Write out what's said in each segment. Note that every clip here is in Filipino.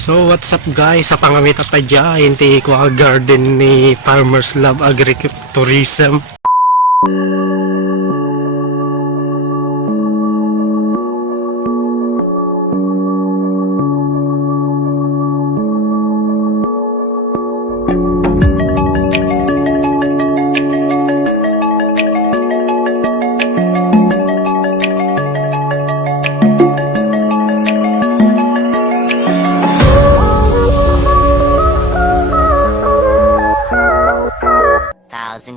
So what's up guys, sa pangamita pa dyan, hindi ko ang garden ni Farmers Love Agri Tourism.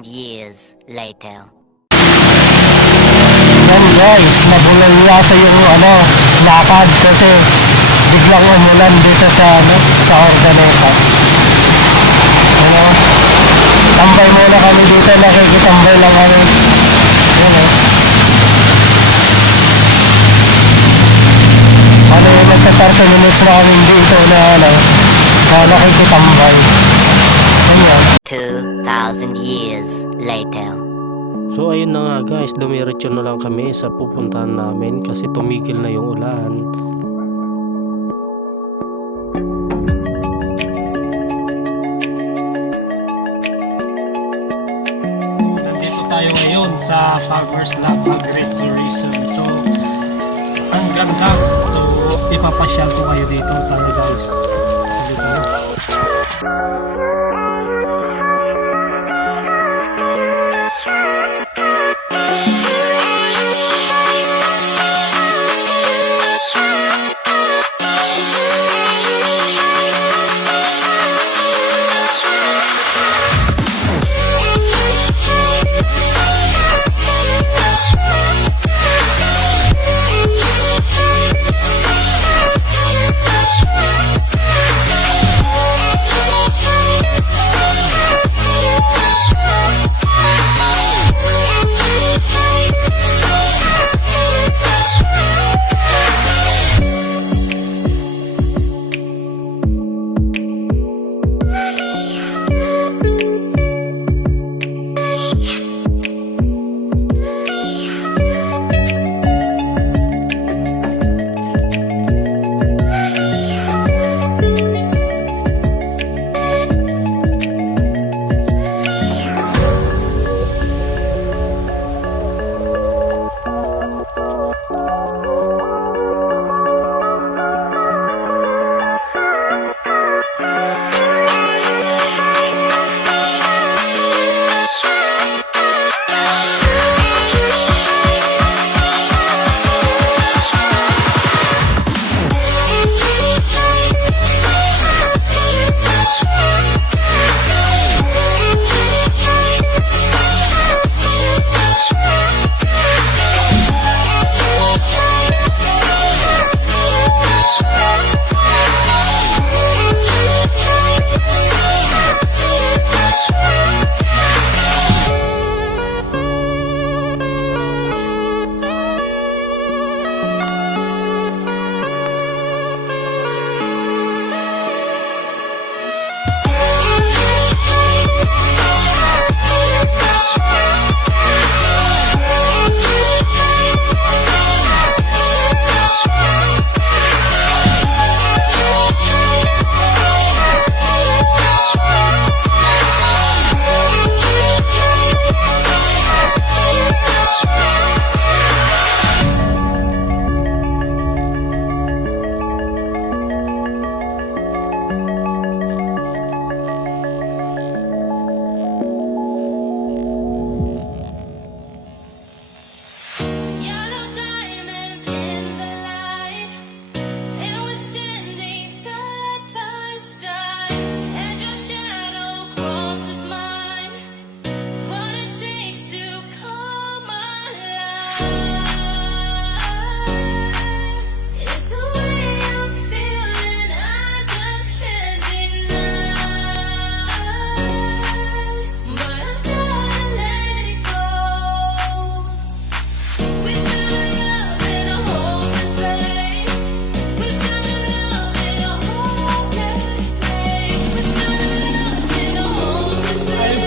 Years later. Yan guys, nabulanyasa yung lakad kasi biglang umulan dito sa Ordaneta. Tambay muna kami dito, nakikitambay lang kami. Ano yung nagka-30 minutes na kami dito na nakikitambay. 2,000 years later. So ayun na nga guys, dumiretso na lang kami sa pupuntahan namin kasi tumigil na yung ulan. Nandito tayo ngayon sa Farmers Love Agri Tourism. So ang ganda. So ipapasyal ko kayo dito tayo guys.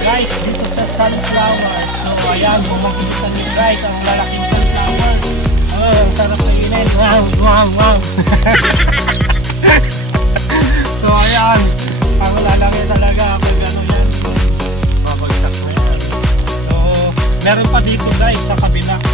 Guys, dito sa sunflower. So ayan, bumakita nyo guys ang lalaking sunflower. Ang sarap kainin. Wow, wow, wow. Meron pa dito guys sa kabila.